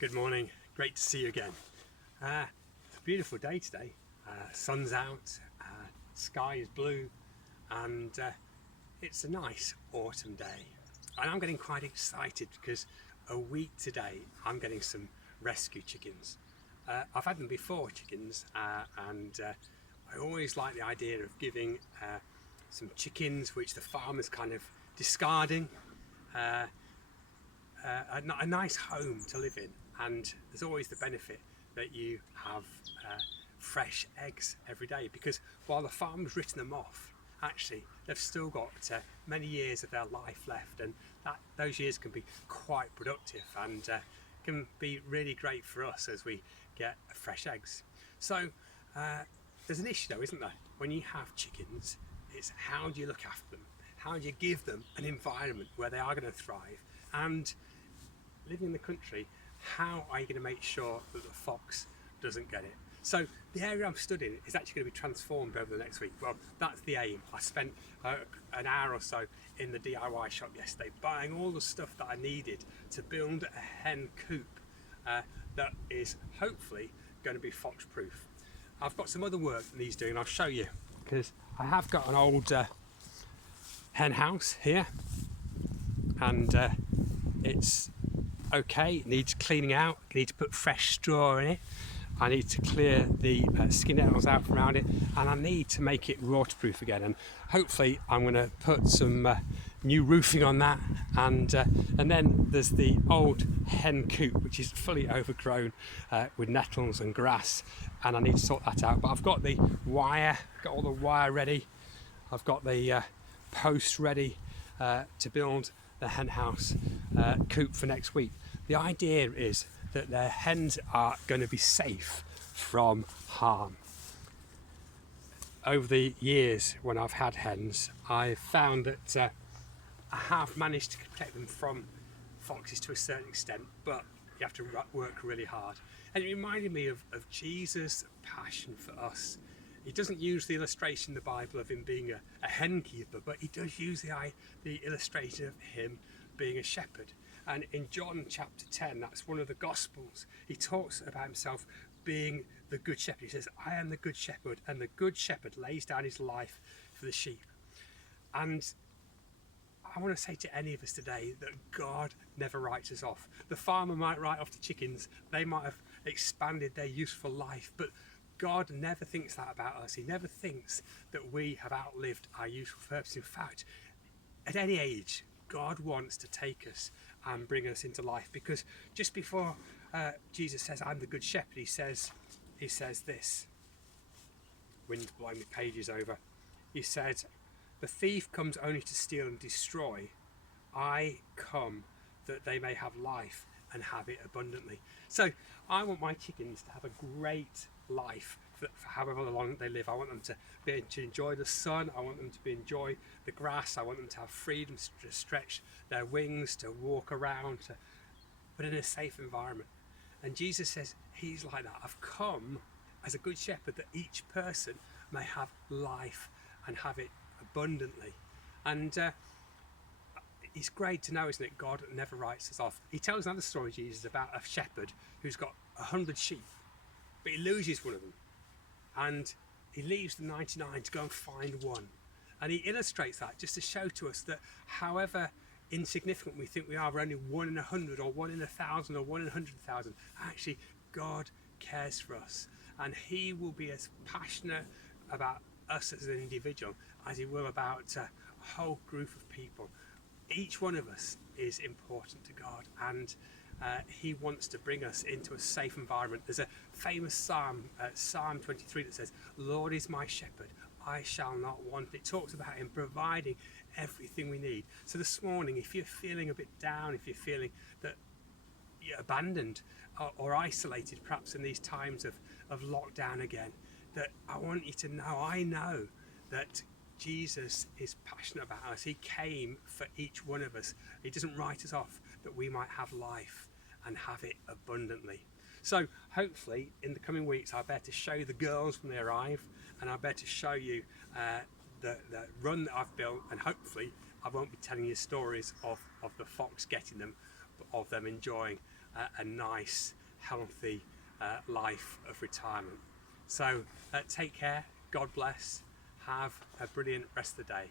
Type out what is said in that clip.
Good morning, great to see you again. It's a beautiful day today. Sun's out, sky is blue, and it's a nice autumn day. And I'm getting quite excited because a week today I'm getting some rescue chickens. I've had them before, chickens, and I always like the idea of giving some chickens which the farmer's kind of discarding a nice home to live in, and there's always the benefit that you have fresh eggs every day, because while the farmer's written them off, actually they've still got many years of their life left, and those years can be quite productive and can be really great for us as we get fresh eggs. So there's an issue though, isn't there? When you have chickens, it's how do you look after them? How do you give them an environment where they are going to thrive? And living in the country, how are you going to make sure that the fox doesn't get it? So the area I'm studying is actually going to be transformed over the next week. Well, that's the aim. I spent an hour or so in the DIY shop yesterday buying all the stuff that I needed to build a hen coop that is hopefully going to be fox proof. I've got some other work that needs doing, and I'll show you, because I have got an old hen house here, and it's okay. It needs cleaning out. I need to put fresh straw in it. I need to clear the skeletons out from around it, and I need to make it waterproof again. And hopefully, I'm going to put some new roofing on that. And then there's the old hen coop, which is fully overgrown with nettles and grass, and I need to sort that out. But I've got the wire, got all the wire ready. I've got the posts ready to build the hen house coop for next week. The idea is that the hens are going to be safe from harm. Over the years when I've had hens, I've found that I have managed to protect them from foxes to a certain extent, but you have to work really hard. And it reminded me of Jesus' passion for us. He doesn't use the illustration in the Bible of him being a hen keeper, but he does use the illustration of him being a shepherd. And in John chapter 10, that's one of the Gospels, he talks about himself being the good shepherd. He says, I am the good shepherd, and the good shepherd lays down his life for the sheep. And I want to say to any of us today that God never writes us off. The farmer might write off the chickens, they might have expanded their useful life, but God never thinks that about us. He never thinks that we have outlived our useful purpose. In fact, at any age, God wants to take us and bring us into life, because just before Jesus says, I'm the good shepherd, he says this. Wind's blowing the pages over. He said, the thief comes only to steal and destroy. I come that they may have life and have it abundantly. So I want my chickens to have a great life for however long they live. I want them to enjoy the sun. I want them to enjoy the grass. I want them to have freedom to stretch their wings, to walk around, but in a safe environment. And Jesus says he's like that. I've come as a good shepherd that each person may have life and have it abundantly. And it's great to know, isn't it? God never writes us off. He tells another story, Jesus, about a shepherd who's got 100 sheep, but he loses one of them, and he leaves the 99 to go and find one. And he illustrates that just to show to us that however insignificant we think we are, we're only 1 in 100 or 1 in 1,000 or 1 in 100,000, actually God cares for us, and he will be as passionate about us as an individual as he will about a whole group of people. Each one of us is important to God, and he wants to bring us into a safe environment. There's a famous psalm, Psalm 23, that says, Lord is my shepherd, I shall not want. It talks about him providing everything we need. So this morning, if you're feeling a bit down, if you're feeling that you're abandoned or isolated, perhaps in these times of lockdown again, that I want you to know, I know that Jesus is passionate about us. He came for each one of us. He doesn't write us off, that we might have life and have it abundantly. So hopefully in the coming weeks I'll be able to show you the girls when they arrive, and I'll be able to show you the run that I've built, and hopefully I won't be telling you stories of the fox getting them, but of them enjoying a nice, healthy life of retirement. So take care, God bless, have a brilliant rest of the day.